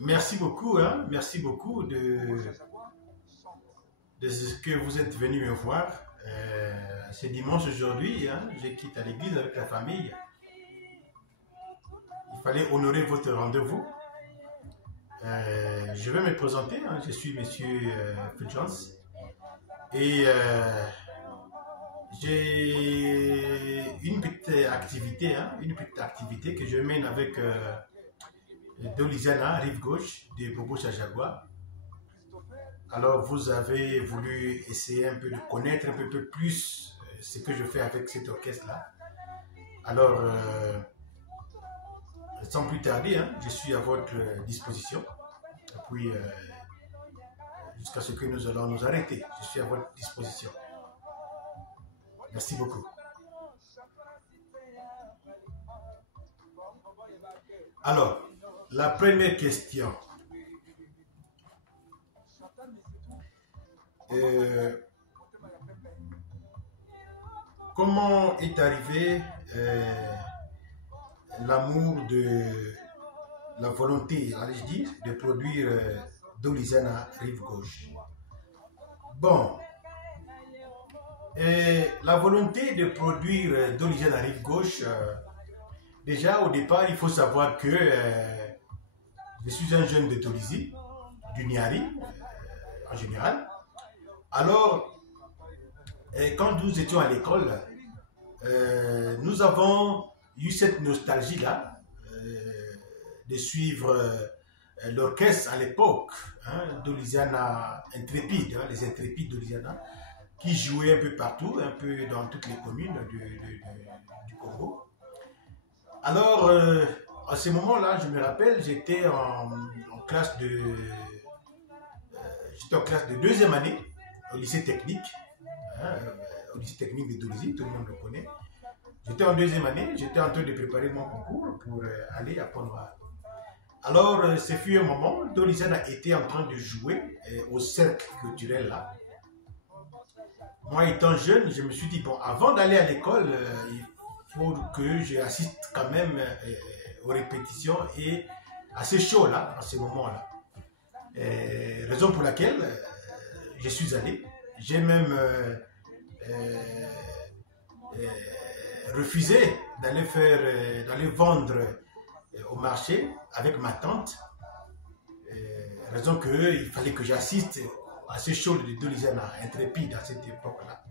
Merci beaucoup, hein? Merci beaucoup de ce que vous êtes venu me voir. C'est dimanche aujourd'hui, hein? Je quitte à l'église avec la famille. Il fallait honorer votre rendez-vous. Je vais me présenter, hein? Je suis Monsieur Fulgence et j'ai une petite activité, hein? Une petite activité que je mène avec Dolizana, rive gauche de Bobo Chajagua. Alors vous avez voulu essayer un peu de connaître un peu plus ce que je fais avec cet orchestre-là. Alors, sans plus tarder, hein, je suis à votre disposition. Et puis, jusqu'à ce que nous allons nous arrêter, je suis à votre disposition. Merci beaucoup. Alors, la première question. Comment est arrivé l'amour de la volonté, allais-je dire, de produire Dolizana rive gauche? Bon, la volonté de produire Dolizana rive gauche, déjà au départ, il faut savoir que je suis un jeune de Dolisie, du Niari en général. Alors, quand nous étions à l'école, nous avons eu cette nostalgie-là de suivre l'orchestre à l'époque, hein, Dolizana Intrépide, hein, les Intrépides Dolizana, qui jouaient un peu partout, un peu dans toutes les communes du Congo. Alors, à ce moment-là, je me rappelle, j'étais en classe de deuxième année au lycée technique, hein, au lycée technique de Dolisie, tout le monde le connaît. J'étais en deuxième année, j'étais en train de préparer mon concours pour aller à Pont-Noir. Alors, ce fut un moment, Dolizana était en train de jouer au cercle culturel là. Moi, étant jeune, je me suis dit, bon, avant d'aller à l'école, il faut que j'assiste quand même aux répétitions et à ces shows-là, à ce moment-là. Raison pour laquelle je suis allé. J'ai même refusé d'aller vendre au marché avec ma tante. Raison qu'il fallait que j'assiste à ce show de Dolizana Intrépide à cette époque-là.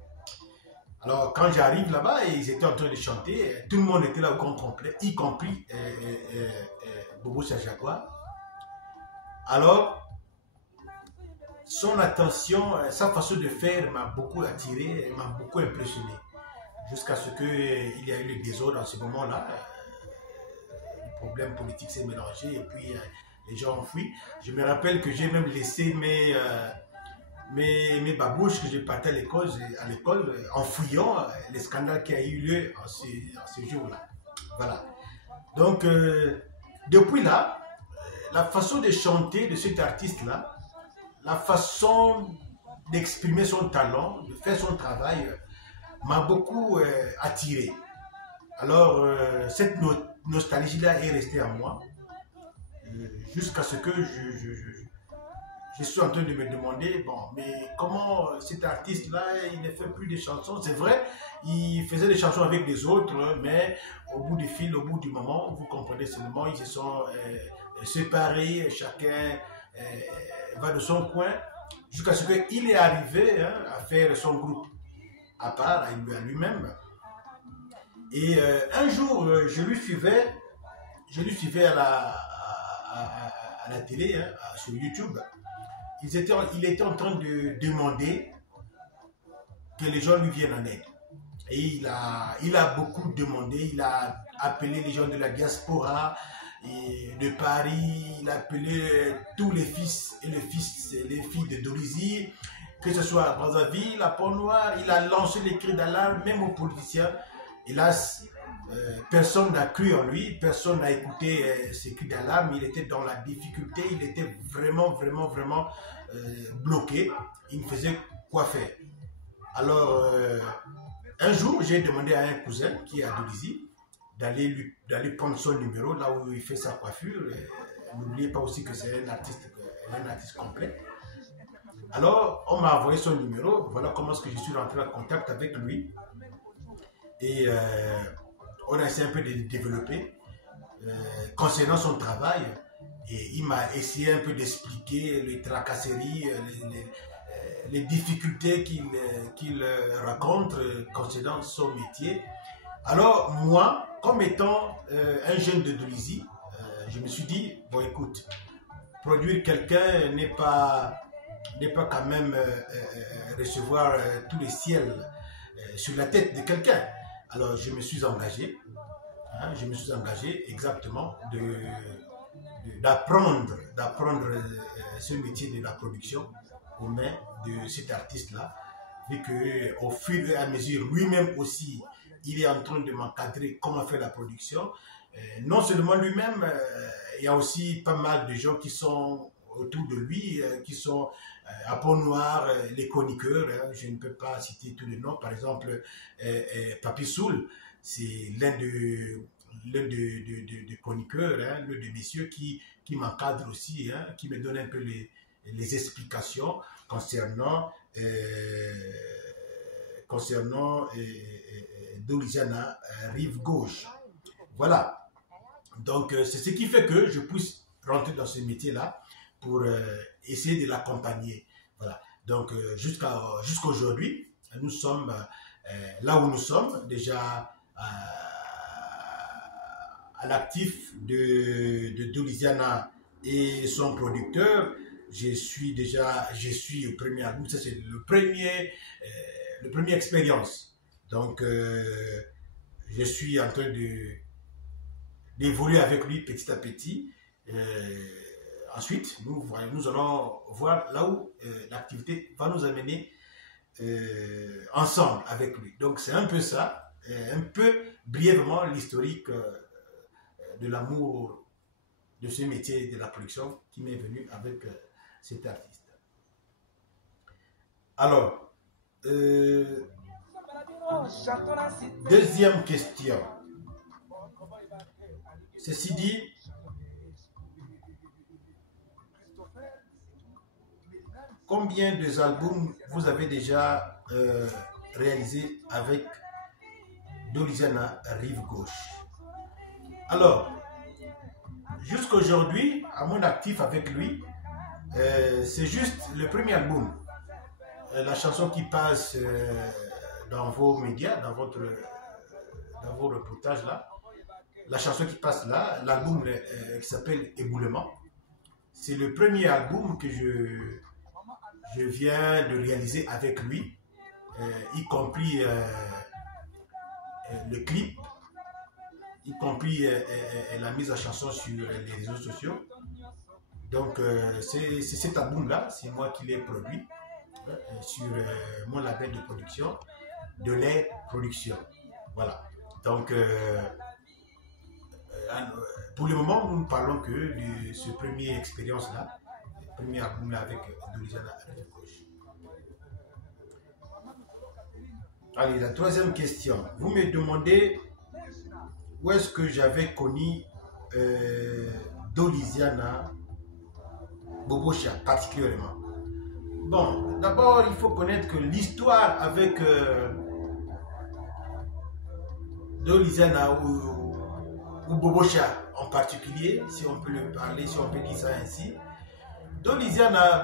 Alors, quand j'arrive là-bas, ils étaient en train de chanter, tout le monde était là au compte complet, y compris Bobo Chajagua. Alors, son attention, sa façon de faire m'a beaucoup attiré, m'a beaucoup impressionné. Jusqu'à ce qu'il y ait eu le désordre dans ce moment-là. Le problème politique s'est mélangé et puis les gens ont fui. Je me rappelle que j'ai même laissé mes babouches que j'ai partais à l'école en fouillant les scandales qui a eu lieu en ce jour-là. Voilà. Donc, depuis là, la façon de chanter de cet artiste-là, la façon d'exprimer son talent, de faire son travail, m'a beaucoup attiré. Alors, cette nostalgie-là est restée en moi, jusqu'à ce que je suis en train de me demander, bon, mais comment cet artiste-là, il ne fait plus de chansons? C'est vrai, il faisait des chansons avec des autres, mais au bout du fil, au bout du moment, vous comprenez seulement, ils se sont séparés, chacun va de son coin, jusqu'à ce qu'il est arrivé, hein, à faire son groupe à part, à lui-même. Et un jour, je lui suivais à la télé, hein, sur YouTube. Il était en train de demander que les gens lui viennent en aide. Et il a beaucoup demandé, il a appelé les gens de la diaspora, et de Paris, il a appelé tous les fils et les filles de Dolisie, que ce soit à Brazzaville, à Pont-Noir, il a lancé les cris d'alarme, même aux politiciens. Hélas, personne n'a cru en lui, personne n'a écouté ces cris d'alarme, il était dans la difficulté, il était vraiment bloqué, il ne faisait quoi faire. Alors, un jour, j'ai demandé à un cousin qui est à Dolisie, d'aller prendre son numéro là où il fait sa coiffure. N'oubliez pas aussi que c'est un artiste complet. Alors, on m'a envoyé son numéro. Voilà comment est-ce que je suis rentré en contact avec lui. Et on a essayé un peu de développer concernant son travail. Et il m'a essayé un peu d'expliquer les tracasseries, les difficultés qu'il rencontre concernant son métier. Alors, moi, comme étant un jeune de Dolisie, je me suis dit, bon écoute, produire quelqu'un n'est pas quand même recevoir tous les ciels sur la tête de quelqu'un. Alors je me suis engagé, exactement d'apprendre ce métier de la production aux mains de cet artiste-là, vu qu'au fur et à mesure, lui-même aussi, il est en train de m'encadrer comment faire la production. Non seulement lui-même, il y a aussi pas mal de gens qui sont autour de lui, qui sont à Pont-Noir, les chroniqueurs, je ne peux pas citer tous les noms, par exemple Papi Soul, c'est l'un des chroniqueurs, l'un des messieurs qui m'encadre aussi, qui me donne un peu les explications concernant Doliziana Rive Gauche. Voilà. Donc, c'est ce qui fait que je puisse rentrer dans ce métier-là pour essayer de l'accompagner. Voilà. Donc, jusqu'à aujourd'hui, nous sommes là où nous sommes, déjà à l'actif de Doliziana et son producteur. Je suis au premier album, ça c'est le premier expérience. Donc, je suis en train d'évoluer avec lui petit à petit. Ensuite, nous allons voir là où l'activité va nous amener ensemble avec lui. Donc, c'est un peu ça, un peu brièvement l'historique de l'amour de ce métier de la production qui m'est venu avec cet artiste. Alors, deuxième question. Ceci dit, combien d'albums vous avez déjà réalisé avec Doliziana Rive Gauche? Alors, jusqu'à aujourd'hui, à mon actif avec lui, c'est juste le premier album. La chanson qui passe dans vos médias, dans vos reportages là, la chanson qui passe là, l'album qui s'appelle Éboulement, c'est le premier album que je viens de réaliser avec lui, y compris le clip, y compris la mise en chanson sur les réseaux sociaux. Donc c'est cet album-là, c'est moi qui l'ai produit sur mon label de production, de les productions. Voilà. Donc pour le moment, nous ne parlons que de ce premier expérience-là, le premier album-là avec Doliziana Rive Gauche. Allez, la troisième question. Vous me demandez où est-ce que j'avais connu Doliziana Bobocha particulièrement. Bon, d'abord, il faut connaître que l'histoire avec Doliziana ou Bobocha en particulier, si on peut le parler, si on peut dire ça ainsi. Doliziana,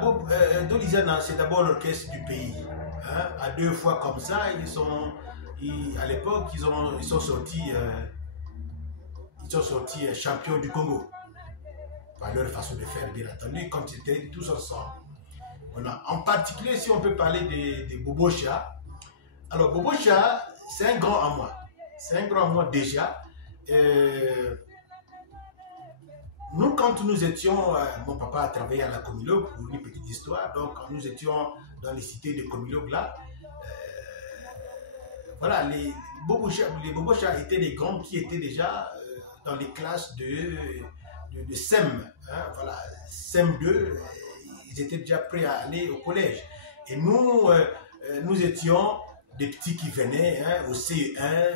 c'est d'abord l'orchestre du pays. Hein? À deux fois comme ça, à l'époque, ils sont sortis champions du Congo. Par leur façon de faire, bien entendu, quand ils étaient tous ensemble. Voilà. En particulier, si on peut parler de Bobocha. Alors, Bobocha, c'est un grand à moi. C'est un grand à moi déjà. Nous, quand nous étions, mon papa a travaillé à la Comilog, pour une petite histoire, donc quand nous étions dans les cités de Comilog là, voilà, les Bobocha étaient des grands qui étaient déjà dans les classes de SEM, hein, voilà, SEM2, ils étaient déjà prêts à aller au collège. Et nous, nous étions des petits qui venaient au CE1,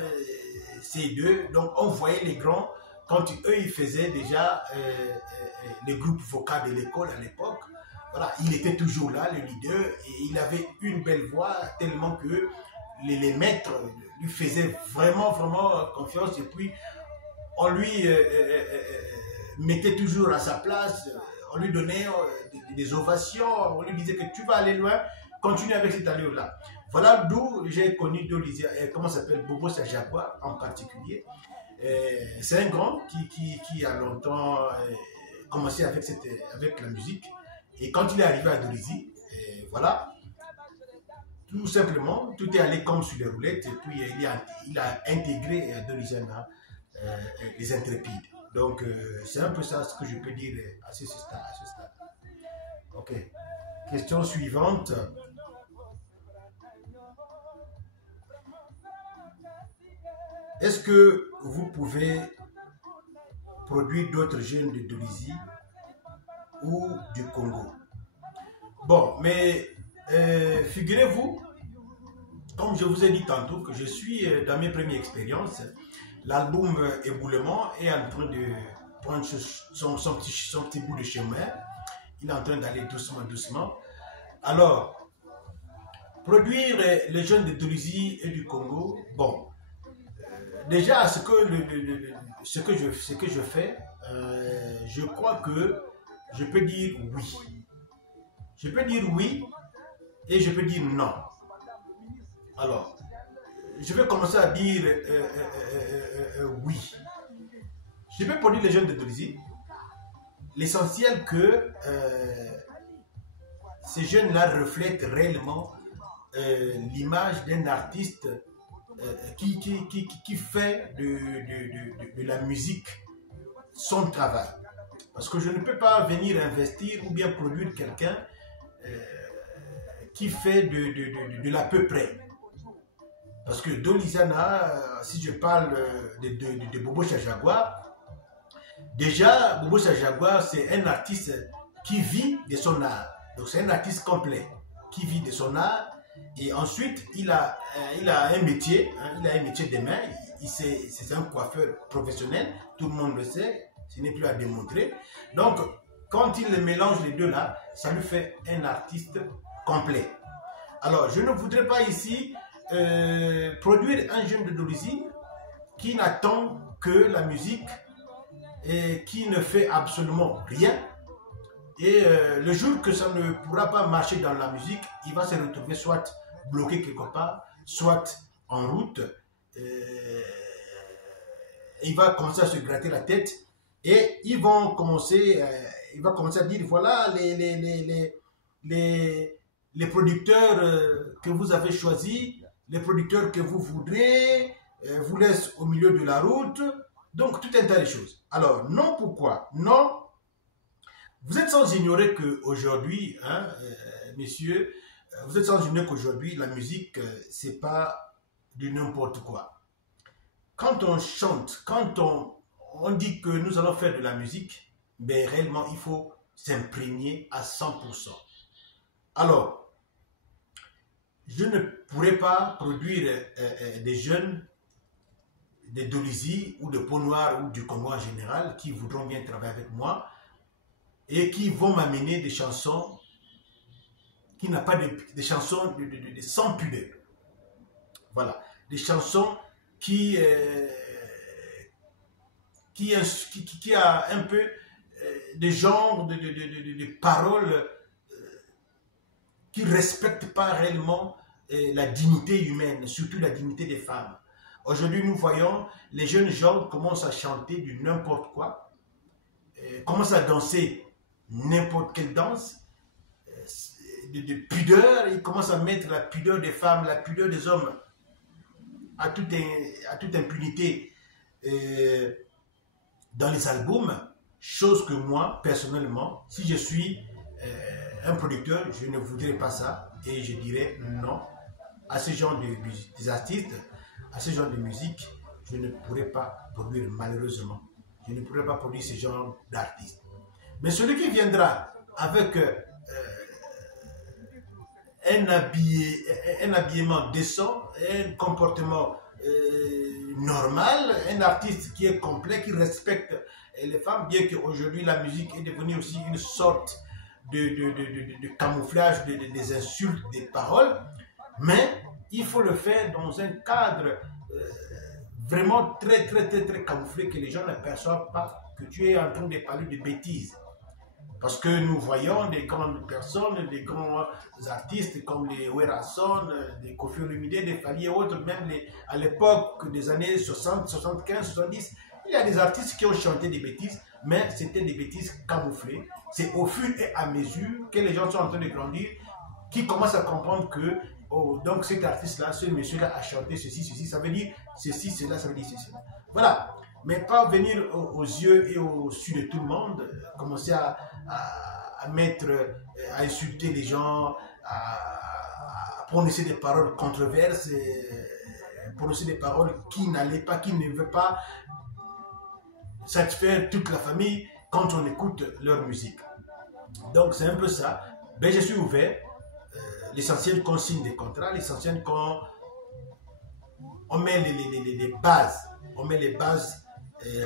ces deux. Donc on voyait les grands, quand eux ils faisaient déjà les groupes vocaux de l'école à l'époque. Voilà, il était toujours là, le leader, et il avait une belle voix tellement que les maîtres lui faisaient vraiment, vraiment confiance. Et puis, on lui mettait toujours à sa place, on lui donnait des ovations, on lui disait que tu vas aller loin, continue avec cette allure-là. Voilà d'où j'ai connu comment s'appelle Bobo Sajagwa en particulier. C'est un grand qui a longtemps commencé avec la musique. Et quand il est arrivé à Dolisie, voilà, tout simplement, tout est allé comme sur les roulettes. Et puis, il a intégré Dolisiana, les Intrépides. Donc, c'est un peu ça ce que je peux dire à ce stade. Ok. Question suivante. Est-ce que vous pouvez produire d'autres jeunes de Dolisie ou du Congo? Bon, mais figurez-vous, comme je vous ai dit tantôt, que je suis dans mes premières expériences. L'album Éboulement est en train de prendre son petit bout de chemin. Il est en train d'aller doucement, doucement. Alors, produire les jeunes de Dolisie et du Congo, bon, déjà, ce que je fais, je crois que je peux dire oui. Je peux dire oui et je peux dire non. Alors, je vais commencer à dire oui. Je peux produire les jeunes de Dolisie. L'essentiel que ces jeunes-là reflètent réellement l'image d'un artiste qui fait de la musique son travail. Parce que je ne peux pas venir investir ou bien produire quelqu'un qui fait de l'à peu près. Parce que Dolisiana, si je parle de Bobo Sajagwa, déjà Bobo Sajagwa c'est un artiste qui vit de son art. Donc c'est un artiste complet qui vit de son art. Et ensuite il a un métier, hein, il a un métier de main. C'est un coiffeur professionnel, tout le monde le sait, ce n'est plus à démontrer. Donc quand il mélange les deux là, ça lui fait un artiste complet. Alors je ne voudrais pas ici produire un jeune de Dolisie qui n'attend que la musique et qui ne fait absolument rien. Et le jour que ça ne pourra pas marcher dans la musique, il va se retrouver soit bloqué quelque part, soit en route. Il va commencer à se gratter la tête et il va commencer à dire voilà les producteurs que vous avez choisis, les producteurs que vous voudrez, vous laissent au milieu de la route. Donc, tout un tas de choses. Alors, non, pourquoi? Non, vous êtes sans ignorer qu'aujourd'hui, hein, messieurs, vous êtes sans ignorer qu'aujourd'hui, la musique, c'est pas du n'importe quoi. Quand on chante, quand on dit que nous allons faire de la musique, ben, réellement, il faut s'imprégner à 100%. Alors, je ne pourrais pas produire des jeunes de Dolisie ou de Pont-Noir ou du Congo en général qui voudront bien travailler avec moi et qui vont m'amener des chansons qui n'ont pas des chansons de sans pudeur. Voilà, des chansons qui a un peu de genre de paroles qui ne respectent pas réellement la dignité humaine, surtout la dignité des femmes. Aujourd'hui, nous voyons les jeunes gens commencent à chanter du n'importe quoi, commencent à danser n'importe quelle danse, de pudeur, ils commencent à mettre la pudeur des femmes, la pudeur des hommes à toute impunité dans les albums, chose que moi, personnellement, si je suis un producteur, je ne voudrais pas ça et je dirais non à ce genre des artistes, à ce genre de musique, je ne pourrais pas produire malheureusement. Je ne pourrais pas produire ce genre d'artistes. Mais celui qui viendra avec un habillement décent, un comportement normal, un artiste qui est complet, qui respecte les femmes, bien qu'aujourd'hui la musique est devenue aussi une sorte de camouflage des insultes, des paroles, mais il faut le faire dans un cadre vraiment très camouflé, que les gens ne perçoivent pas que tu es en train de parler de bêtises. Parce que nous voyons des grandes personnes, des grands artistes comme les Werason, des Koffi Olomide, des Fally et autres, même à l'époque des années 60, 75, 70, il y a des artistes qui ont chanté des bêtises, mais c'était des bêtises camouflées. C'est au fur et à mesure que les gens sont en train de grandir, qui commencent à comprendre que, oh, donc cet artiste-là, ce monsieur-là a chanté ceci, ça veut dire ceci, cela, ça veut dire ceci. Voilà. Mais pas venir aux yeux et au su de tout le monde, commencer à mettre, à insulter les gens, à prononcer des paroles controverses, prononcer des paroles qui n'allaient pas, qui ne veulent pas satisfaire toute la famille quand on écoute leur musique. Donc c'est un peu ça. Ben, je suis ouvert. L'essentiel qu'on signe des contrats, l'essentiel qu'on met les bases, on met les bases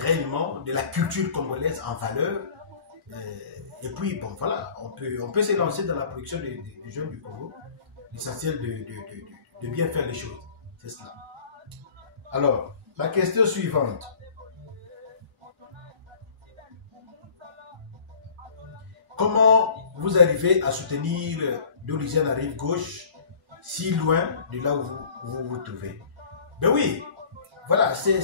réellement de la culture congolaise en valeur. Et puis, bon, voilà, on peut se lancer dans la production des jeunes du Congo. L'essentiel de bien faire les choses. C'est cela. Alors, la question suivante. Comment vous arrivez à soutenir Dolizia à rive gauche, si loin de là où vous vous trouvez? Ben oui, voilà, c'est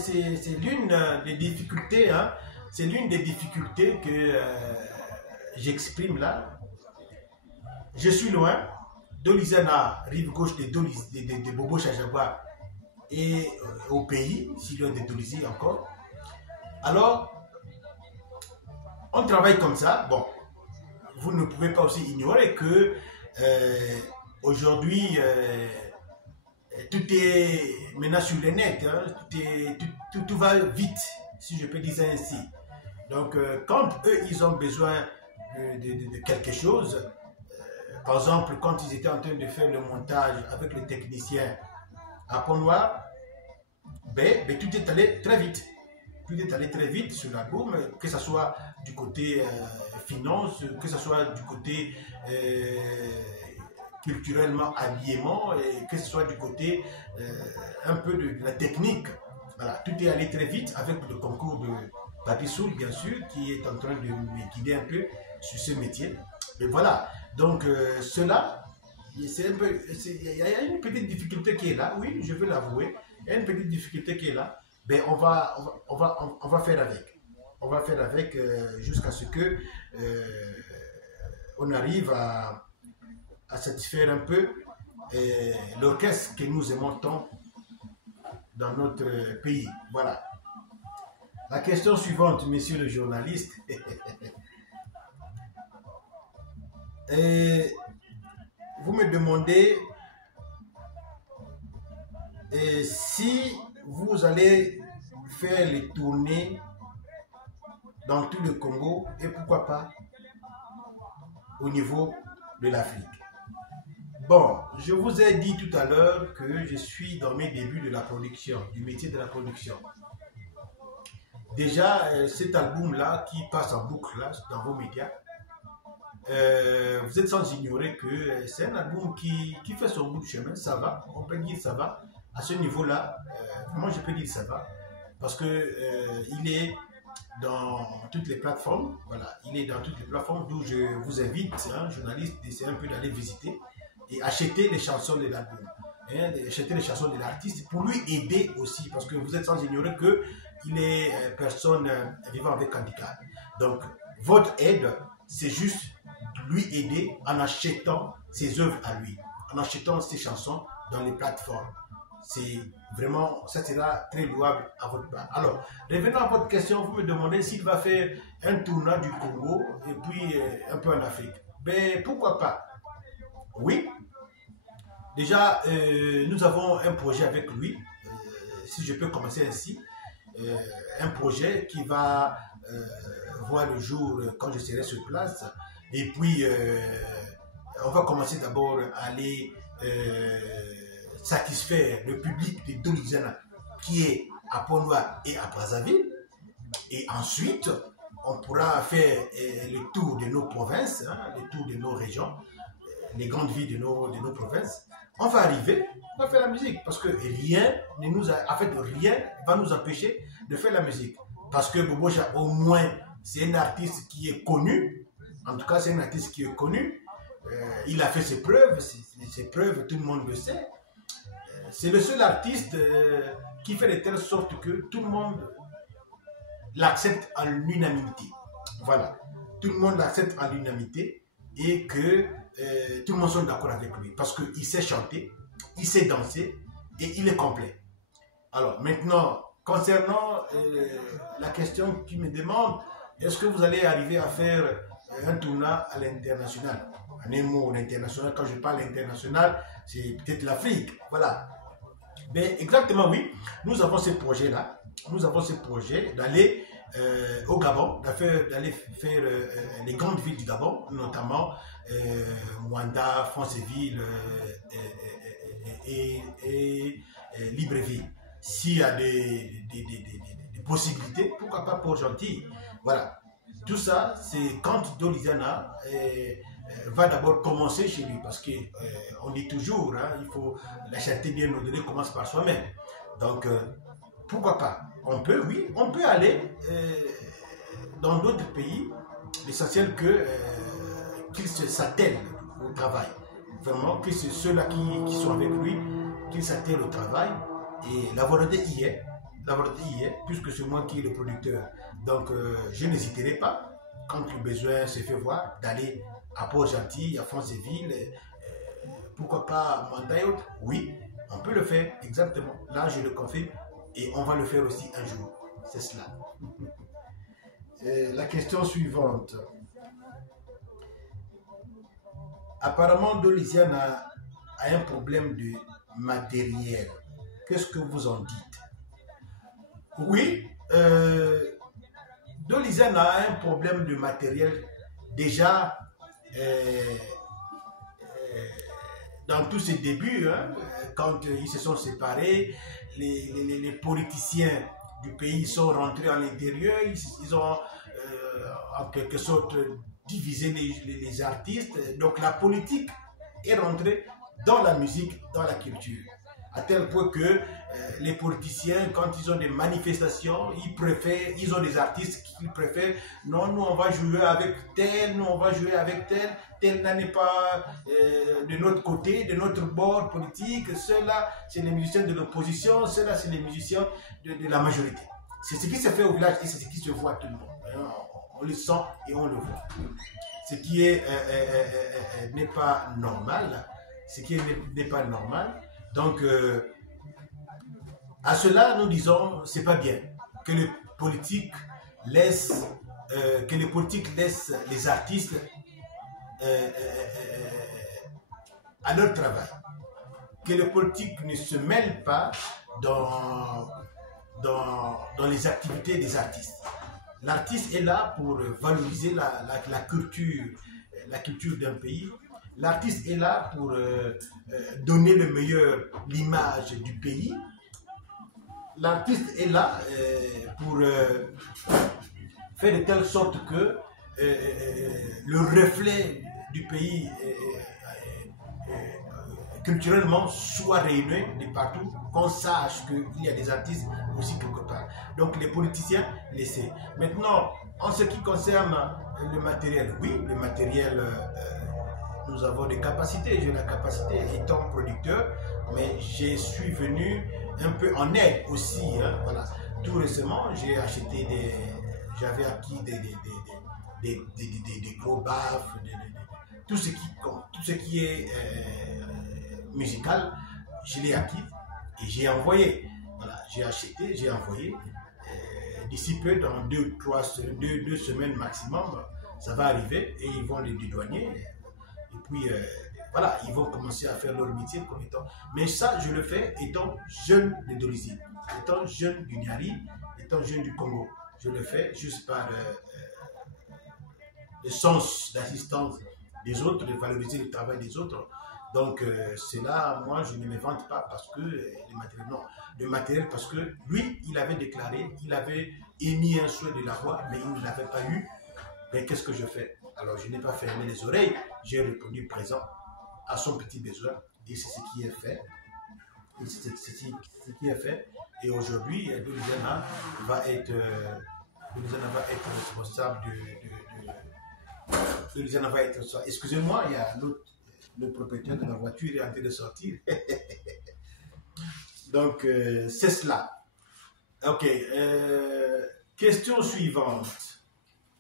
l'une des difficultés, hein, c'est l'une des difficultés que j'exprime là. Je suis loin, Dolizia, rive gauche de Bobo Chajagua, et au pays, si loin de Dolizia encore. Alors, on travaille comme ça. Bon, vous ne pouvez pas aussi ignorer que aujourd'hui, tout est maintenant sur le net, hein, tout va vite, si je peux dire ça ainsi. Donc, quand eux, ils ont besoin de quelque chose, par exemple, quand ils étaient en train de faire le montage avec les techniciens à Pont-Noir, ben, tout est allé très vite. Tout est allé très vite sur l'album, que ce soit du côté finance, que ce soit du côté culturellement habillement, et que ce soit du côté un peu de la technique. Voilà, tout est allé très vite avec le concours de Papi Soul, bien sûr, qui est en train de me guider un peu sur ce métier. Et voilà, donc cela, c'est un peu, il y a une petite difficulté qui est là, oui, je veux l'avouer, il y a une petite difficulté qui est là, mais on va faire avec. On va faire avec jusqu'à ce que on arrive à satisfaire un peu l'orchestre que nous aimons tant dans notre pays. Voilà. La question suivante, messieurs le journaliste. Vous me demandez si vous allez faire les tournées dans tout le Congo et pourquoi pas au niveau de l'Afrique. Bon, je vous ai dit tout à l'heure que je suis dans mes débuts de la production, du métier de la production. Déjà, cet album-là qui passe en boucle là, dans vos médias, vous êtes sans ignorer que c'est un album qui fait son bout de chemin, ça va, on peut dire ça va. À ce niveau-là, moi je peux dire ça va, parce que il est dans toutes les plateformes, voilà, il est dans toutes les plateformes d'où je vous invite, hein, journalistes, d'essayer un peu d'aller visiter et acheter les chansons de l'album, hein, acheter les chansons de l'artiste pour lui aider aussi, parce que vous êtes sans ignorer qu'il est personne vivant avec handicap. Donc, votre aide, c'est juste lui aider en achetant ses œuvres à lui, en achetant ses chansons dans les plateformes. C'est vraiment, ça sera très louable à votre part. Alors, revenons à votre question, vous me demandez s'il va faire un tournoi du Congo et puis un peu en Afrique. Ben, pourquoi pas? Oui. Déjà, nous avons un projet avec lui, si je peux commencer ainsi, un projet qui va voir le jour quand je serai sur place. Et puis, on va commencer d'abord à aller satisfaire le public de Dolizia qui est à Pont-Noir et à Brazzaville. Et ensuite, on pourra faire le tour de nos provinces, hein, le tour de nos régions, les grandes villes de nos provinces. On va arriver, on va faire la musique parce que rien ne nous a, en fait, rien va nous empêcher de faire la musique. Parce que Bobo Jah, au moins, c'est un artiste qui est connu. En tout cas, c'est un artiste qui est connu. Il a fait ses preuves, tout le monde le sait. C'est le seul artiste qui fait de telle sorte que tout le monde l'accepte en l'unanimité. Voilà. Tout le monde l'accepte en l'unanimité et que tout le monde soit d'accord avec lui. Parce qu'il sait chanter, il sait danser et il est complet. Alors maintenant, concernant la question qui me demande, est-ce que vous allez arriver à faire un tournoi à l'international? Un mot l'international, quand je parle international, c'est peut-être l'Afrique. Voilà. Mais exactement oui, nous avons ce projet-là. Nous avons ce projet d'aller au Gabon, d'aller faire les grandes villes du Gabon, notamment Mwanda, Franceville et Libreville. S'il y a des possibilités, pourquoi pas pour Gentil. Voilà. Tout ça, c'est quand Doliziana va d'abord commencer chez lui, parce qu'on dit toujours, hein, il faut la charité bien ordonnée commence par soi-même. Donc, pourquoi pas? On peut, oui, on peut aller dans d'autres pays, l'essentiel qu'ils s'attellent au travail. Vraiment, que c'est ceux-là qui sont avec lui, qu'ils s'attellent au travail. Et la volonté y est, puisque c'est moi qui est le producteur. Donc, je n'hésiterai pas, quand le besoin se fait voir, d'aller à Port-Gentil, à Franceville, pourquoi pas à Mwanda et autres. Oui, on peut le faire, exactement. Là, je le confirme. Et on va le faire aussi un jour. C'est cela. La question suivante. Apparemment, Doliziana a un problème de matériel. Qu'est-ce que vous en dites? Oui, Doliziana a un problème de matériel déjà dans tous ses débuts, hein, quand ils se sont séparés, les politiciens du pays sont rentrés à l'intérieur, ils ont en quelque sorte divisé les artistes. Donc la politique est rentrée dans la musique, dans la culture. À tel point que les politiciens, quand ils ont des manifestations, ils ont des artistes qu'ils préfèrent. Non, nous on va jouer avec tel, nous on va jouer avec tel, tel n'est pas de notre côté, de notre bord politique. Ceux-là, c'est les musiciens de l'opposition, ceux-là, c'est les musiciens de la majorité. C'est ce qui se fait au village et c'est ce qui se voit à tout le monde. On le sent et on le voit. Ce qui n'est pas normal. Ce qui n'est pas normal. Donc, à cela, nous disons, c'est pas bien que les politiques laissent les artistes à leur travail. Que les politiques ne se mêlent pas dans les activités des artistes. L'artiste est là pour valoriser la culture d'un pays. L'artiste est là pour donner le meilleur, l'image du pays. L'artiste est là pour faire de telle sorte que le reflet du pays culturellement soit rayonné de partout, qu'on sache qu'il y a des artistes aussi quelque part. Donc les politiciens laissez. Maintenant, en ce qui concerne le matériel, oui, le matériel, nous avons des capacités. J'ai la capacité étant producteur, mais je suis venu un peu en aide aussi. Hein, voilà. Tout récemment, j'avais acquis des gros baffes, tout ce qui est musical, je l'ai acquis et j'ai envoyé. Voilà, j'ai acheté, j'ai envoyé. D'ici peu, dans 2 semaines maximum, ça va arriver et ils vont les dédouaner. Et puis, voilà, ils vont commencer à faire leur métier comme étant. Mais ça, je le fais étant jeune de Dolizy, étant jeune du Niari, étant jeune du Congo. Je le fais juste par le sens d'assistance des autres, de valoriser le travail des autres. Donc, c'est là, moi, je ne me vante pas parce que le matériel, non. Le matériel, parce que lui, il avait déclaré, il avait émis un souhait de l'avoir, mais il ne l'avait pas eu. Mais qu'est-ce que je fais? Alors, je n'ai pas fermé les oreilles, j'ai répondu présent à son petit besoin, et c'est ce qui est fait. Et c'est ce qui est fait. Et aujourd'hui, Dolizana va être responsable Dolizana va être... Excusez-moi, il y a le propriétaire de la voiture est en train de sortir. Donc, c'est cela. Ok. Question suivante.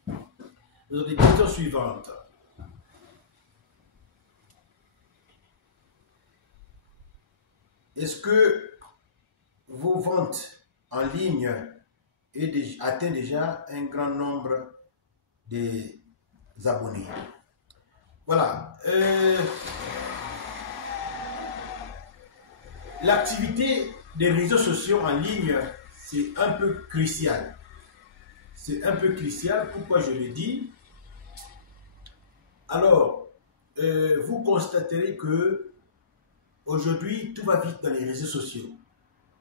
Nous avons des questions suivantes. Est-ce que vos ventes en ligne atteignent déjà un grand nombre des abonnés? Voilà. L'activité des réseaux sociaux en ligne, c'est un peu crucial. C'est un peu crucial. Pourquoi je le dis? Alors, vous constaterez que aujourd'hui, tout va vite dans les réseaux sociaux.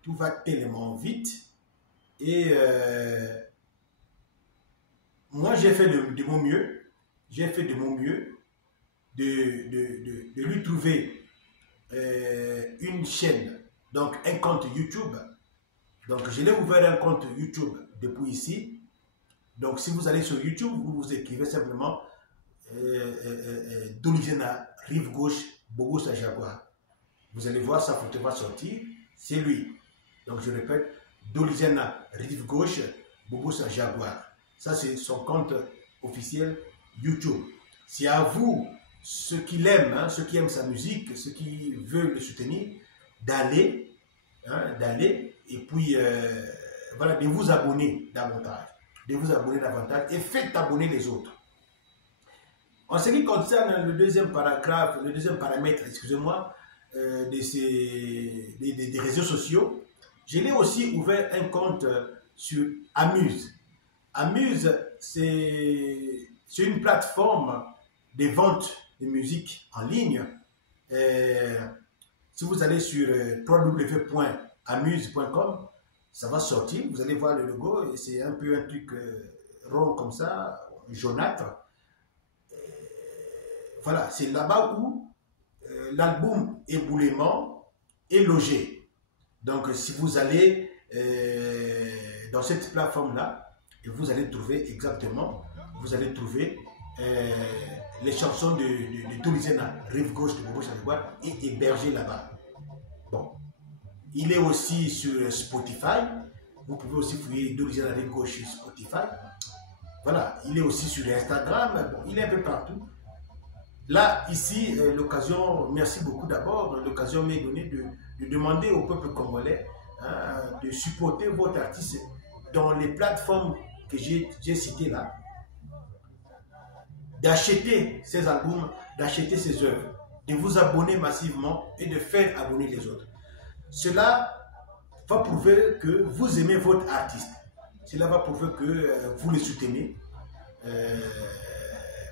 Tout va tellement vite. Et moi, j'ai fait de mon mieux. J'ai fait de mon mieux de lui trouver une chaîne, donc un compte YouTube. Donc, je l'ai ouvert un compte YouTube depuis ici. Donc, si vous allez sur YouTube, vous écrivez simplement Dolizana, rive gauche, Bobosa Jaguar. Vous allez voir, sa photo va sortir. C'est lui. Donc, je répète, Dolizana, rive gauche, Bobosa Jaguar. Ça, c'est son compte officiel YouTube. C'est à vous, ceux qui l'aiment, hein, ceux qui aiment sa musique, ceux qui veulent le soutenir, d'aller, et puis, voilà, de vous abonner davantage. De vous abonner davantage et faites abonner les autres. En ce qui concerne le deuxième paragraphe, le deuxième paramètre, excusez-moi, des réseaux sociaux, je l'ai aussi ouvert un compte sur Amuse. Amuse, c'est une plateforme de vente de musique en ligne. Si vous allez sur www.amuse.com, ça va sortir, vous allez voir le logo, et c'est un peu un truc rond comme ça, jaunâtre. Voilà, c'est là-bas où l'album Éboulement est logé. Donc, si vous allez dans cette plateforme-là, vous allez trouver exactement, vous allez trouver les chansons de Dolizana, rive gauche de Bobo Jaguar, et hébergées là-bas. Bon. Il est aussi sur Spotify. Vous pouvez aussi fouiller Dolizana, rive gauche sur Spotify. Voilà, il est aussi sur Instagram. Bon, il est un peu partout. Là, ici, l'occasion, merci beaucoup d'abord, l'occasion m'est donnée de demander au peuple congolais de supporter votre artiste dans les plateformes que j'ai citées là, d'acheter ses albums, d'acheter ses œuvres, de vous abonner massivement et de faire abonner les autres. Cela va prouver que vous aimez votre artiste. Cela va prouver que vous le soutenez.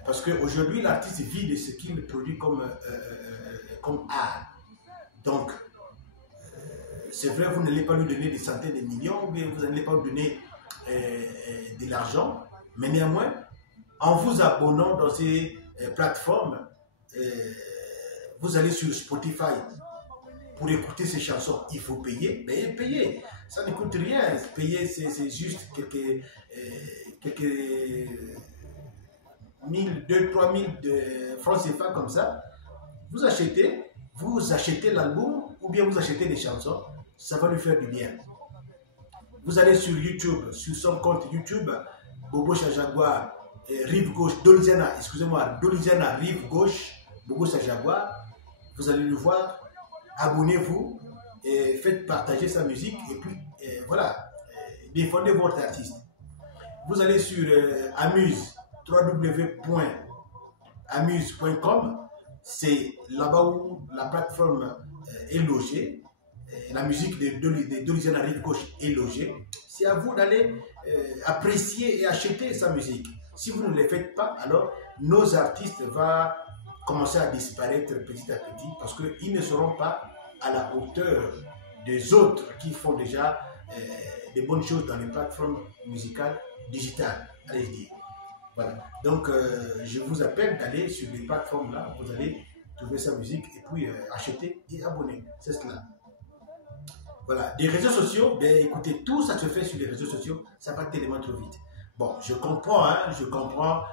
Parce qu'aujourd'hui, l'artiste vit de ce qu'il produit comme art. Donc, c'est vrai, vous n'allez pas lui donner des centaines de millions, ou bien vous n'allez pas lui donner de l'argent, mais néanmoins, en vous abonnant dans ces plateformes, vous allez sur Spotify pour écouter ces chansons. Il faut payer, mais payer, ça ne coûte rien. Payer, c'est juste quelques 1000, 2, 3000 de francs CFA comme ça. Vous achetez l'album ou bien vous achetez des chansons, ça va lui faire du bien. Vous allez sur YouTube, sur son compte YouTube, Bobo Jaguar, rive gauche, Dolizana, excusez-moi, Dolizana, rive gauche, Bobo Jaguar. Vous allez le voir, abonnez-vous et faites partager sa musique et puis voilà, défendez votre artiste. Vous allez sur Amuse, www.amuse.com, c'est là-bas où la plateforme est logée, la musique de Dolizana rive gauche est logée. C'est à vous d'aller apprécier et acheter sa musique. Si vous ne le faites pas, alors nos artistes vont commencer à disparaître petit à petit parce qu'ils ne seront pas à la hauteur des autres qui font déjà des bonnes choses dans les plateformes musicales digitales, allez dire. Voilà. Donc, je vous appelle d'aller sur les plateformes là, vous allez trouver sa musique et puis acheter et abonner. C'est cela. Voilà. Des réseaux sociaux, ben écoutez, tout ça se fait sur les réseaux sociaux, ça va tellement trop vite. Bon, je comprends,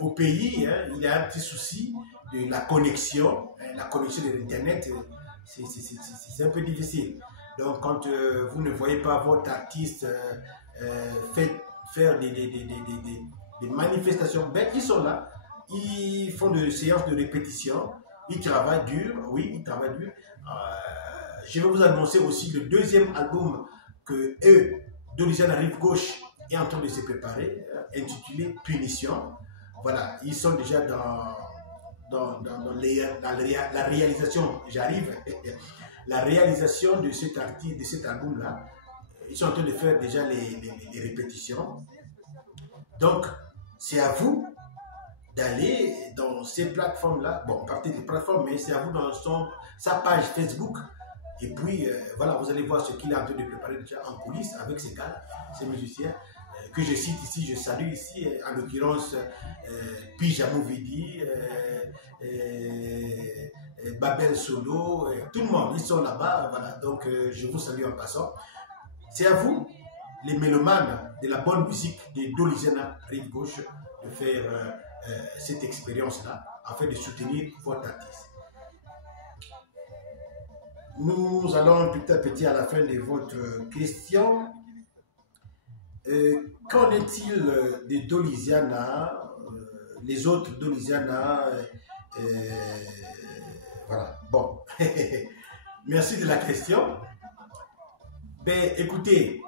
au pays, hein, il y a un petit souci de la connexion de l'Internet, c'est un peu difficile. Donc, quand vous ne voyez pas votre artiste faire des manifestations, ben, ils sont là, ils font des séances de répétition, ils travaillent dur, oui, ils travaillent dur. Je vais vous annoncer aussi le deuxième album que eux, Doligiana Rive Gauche, est en train de se préparer, intitulé Punition. Voilà, ils sont déjà dans la réalisation, j'arrive, la réalisation de cet artiste, de cet album-là. Ils sont en train de faire déjà les répétitions. Donc, c'est à vous d'aller dans ces plateformes-là. Bon, partez des plateformes, mais c'est à vous dans sa page Facebook. Et puis, voilà, vous allez voir ce qu'il est en train de préparer déjà en coulisses avec ces gars, ces musiciens que je cite ici, je salue ici, en l'occurrence Pyjamou Vidi, Babel Solo, tout le monde, ils sont là-bas, voilà, donc je vous salue en passant. C'est à vous, les mélomanes de la bonne musique de Doligiana Rive Gauche, de faire cette expérience-là, afin de soutenir votre artiste. Nous allons petit à petit à la fin de votre question. Qu'en est-il des Doligiana, les autres Doligiana, voilà, bon, merci de la question. Ben, écoutez,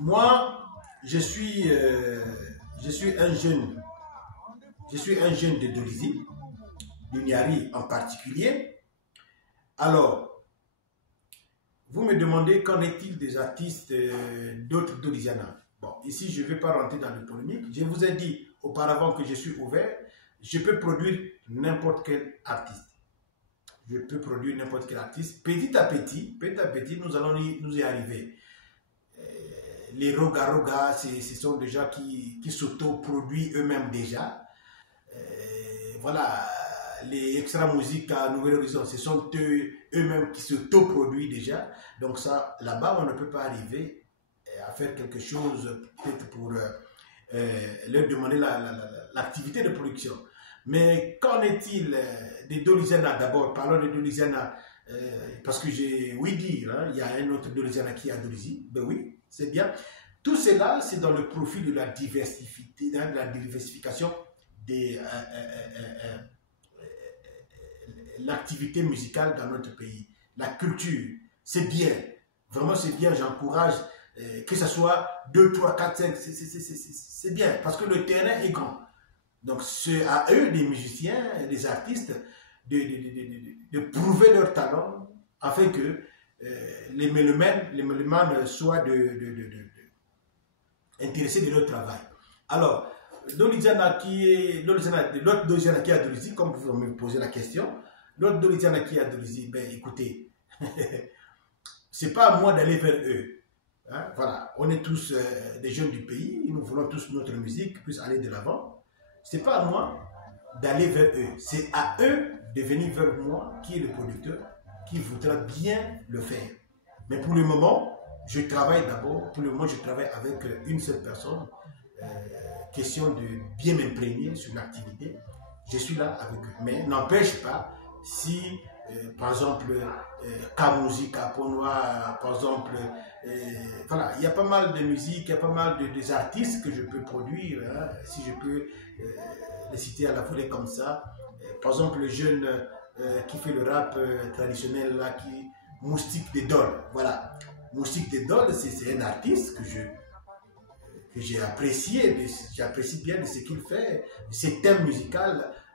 moi, je suis un jeune de Dolisie, du Niari en particulier. Alors, vous me demandez qu'en est-il des artistes d'autres Doligiana. Bon, ici, je ne vais pas rentrer dans le polémique. Je vous ai dit auparavant que je suis ouvert. Je peux produire n'importe quel artiste. Je peux produire n'importe quel artiste. Petit à petit, nous allons nous y arriver. Les Roga Roga, ce sont des gens qui s'auto-produisent eux-mêmes déjà. Voilà. Les Extra Musique à Nouvel Horizon, ce sont eux-mêmes qui s'auto-produisent déjà. Donc ça, là-bas, on ne peut pas arriver à faire quelque chose, peut-être pour leur demander l'activité de production. Mais qu'en est-il des Doligiana d'abord? Parlons de Doligiana, parce que j'ai oui dire, hein, il y a un autre Doligiana qui est à Dolisie. Ben oui, c'est bien. Tout cela, c'est dans le profil de la diversification des... l'activité musicale dans notre pays, la culture, c'est bien, vraiment c'est bien, j'encourage que ce soit 2, 3, 4, 5, c'est bien, parce que le terrain est grand. Donc c'est à eux, les musiciens, les artistes, de prouver leur talent, afin que les mélomanes soient intéressés de leur travail. Alors, l'autre Doligiana qui est à Dolisie, comme vous me posez la question, l'autre Doligiana qui est à Dolisie, ben écoutez, c'est pas à moi d'aller vers eux. Hein, voilà, on est tous des jeunes du pays, nous voulons tous notre musique puisse aller de l'avant. C'est pas à moi d'aller vers eux, c'est à eux de venir vers moi, qui est le producteur, qui voudra bien le faire. Mais pour le moment, je travaille d'abord, pour le moment, je travaille avec une seule personne. Question de bien m'imprégner sur l'activité, je suis là avec eux. Mais n'empêche pas, si par exemple K-Musique, K-Ponois, par exemple, voilà, il y a pas mal de musique, il y a pas mal d'artistes que je peux produire, hein, si je peux les citer à la foulée comme ça. Par exemple, le jeune qui fait le rap traditionnel, là, Moustique des Dol, voilà. Moustique des Dol, c'est un artiste que j'ai apprécié, j'apprécie bien de ce qu'il fait, ces thèmes musicaux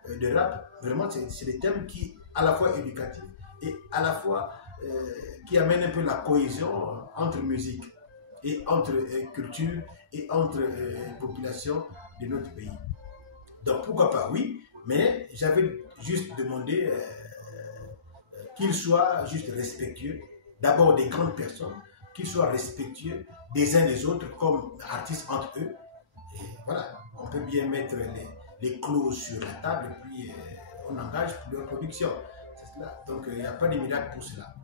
de rap, vraiment c'est des thèmes qui à la fois éducatifs et à la fois qui amènent un peu la cohésion entre musique et entre culture et entre populations de notre pays. Donc pourquoi pas, oui, Mais j'avais juste demandé qu'ils soient juste respectueux, d'abord des grandes personnes, qu'ils soient respectueux des uns des autres comme artistes entre eux. Et voilà, on peut bien mettre les clauses sur la table et puis on engage pour leur production. C'est cela. Donc il n'y a pas de miracle pour cela.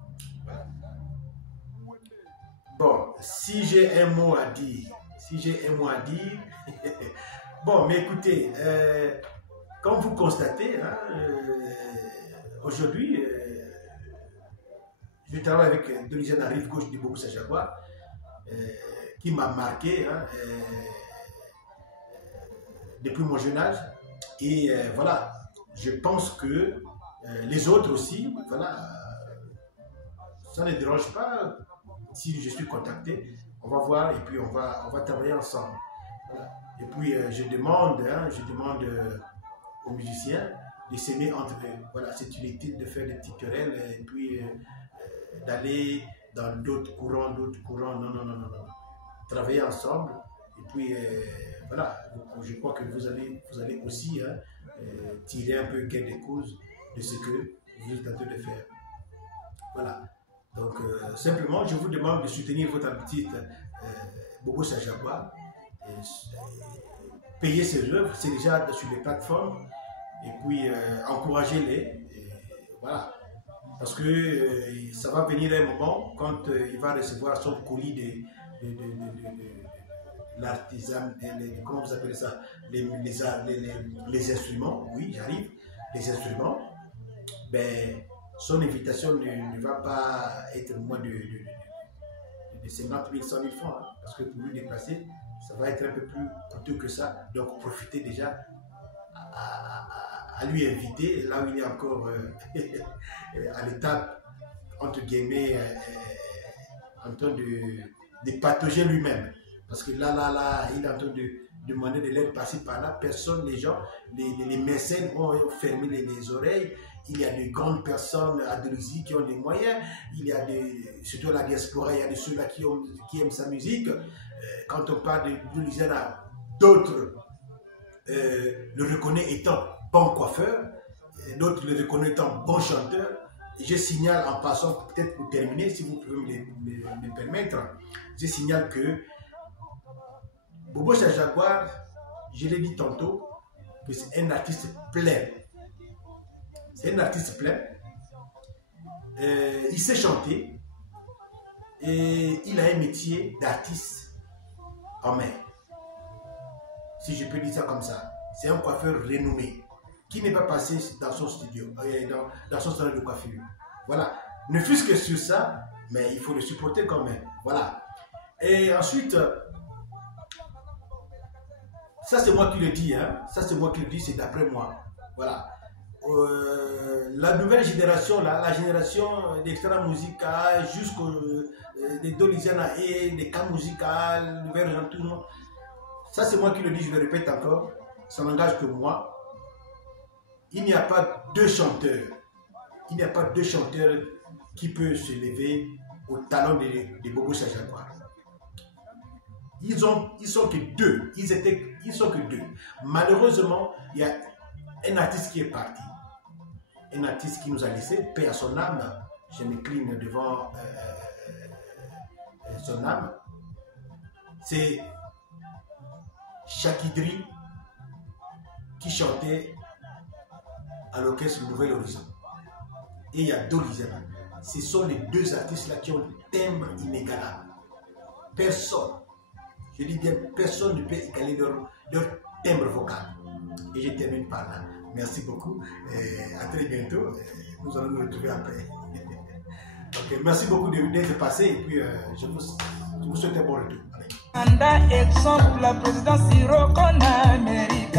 Voilà. Bon, si j'ai un mot à dire, bon, mais écoutez, comme vous constatez, hein, aujourd'hui, je travaille avec Dolisiane à rive gauche du Bobo Sajagwa, qui m'a marqué hein, depuis mon jeune âge. Et voilà, je pense que les autres aussi, voilà, ça ne dérange pas si je suis contacté. On va voir et puis on va travailler ensemble. Voilà. Et puis je demande aux musiciens de s'aimer entre eux. Voilà, c'est inutile de faire des petites querelles et puis d'aller dans d'autres courants, non. Travailler ensemble et puis voilà, je crois que vous allez aussi hein, tirer un peu gain de cause de ce que vous êtes en train de faire. Voilà. Donc simplement, je vous demande de soutenir votre artiste Bobo Sajagwa. Payer ses œuvres, c'est déjà sur les plateformes. Et puis encouragez-les. Voilà. Parce que ça va venir un moment quand il va recevoir son colis de l'artisan, comment vous appelez ça, les instruments, oui, j'arrive, les instruments, ben, son invitation ne va pas être moins de 50 000, 100 000 francs, hein, parce que pour lui déplacer, ça va être un peu plus coûteux que ça. Donc profitez déjà à lui inviter, là où il est encore à l'étape, entre guillemets, en train de patauger lui-même. Parce que là, il est en train de demander de l'aide par-ci, par-là. Personne, les gens, les mécènes ont fermé les oreilles. Il y a de grandes personnes à Dolisie qui ont des moyens. Il y a surtout à la diaspora, il y a de ceux-là qui aiment sa musique. Quand on parle de Dolisiana, d'autres le reconnaissent étant bon coiffeur, d'autres le reconnaissent étant bon chanteur. Je signale en passant, peut-être pour terminer, si vous pouvez me permettre, je signale que Bobo Sajagwa, je l'ai dit tantôt, que c'est un artiste plein. C'est un artiste plein. Il sait chanter et il a un métier d'artiste en main. Si je peux dire ça comme ça. C'est un coiffeur renommé qui n'est pas passé dans son studio, dans son salon de coiffure. Voilà. Ne fût-ce que sur ça, mais il faut le supporter quand même. Voilà. Et ensuite, ça c'est moi qui le dis, hein. Ça c'est moi qui le dis, c'est d'après moi. Voilà. La nouvelle génération, la génération d'extra musical jusqu'au des Dolisiana et des cas musicales, tout le monde. Ça c'est moi qui le dis, je le répète encore, ça n'engage que moi. Il n'y a pas deux chanteurs. Il n'y a pas deux chanteurs qui peuvent se lever au talon de Bobo Sajagwa. Ils sont que deux. Ils sont que deux. Malheureusement, il y a un artiste qui est parti. Un artiste qui nous a laissé, paix à son âme. Je m'incline devant son âme. C'est Chakidri qui chantait à l'orchestre Nouvel Horizon. Et il y a Dolisiana. Ce sont les deux artistes-là qui ont un timbre inégalable. Personne, je dis bien, personne ne peut égaler leur timbre vocal. Et je termine par là. Merci beaucoup. À très bientôt. Nous allons nous retrouver après. Okay, merci beaucoup d'être passé. Et puis, je vous souhaite un bon retour. Allez. Exemple, la présidence Sirocco en Amérique.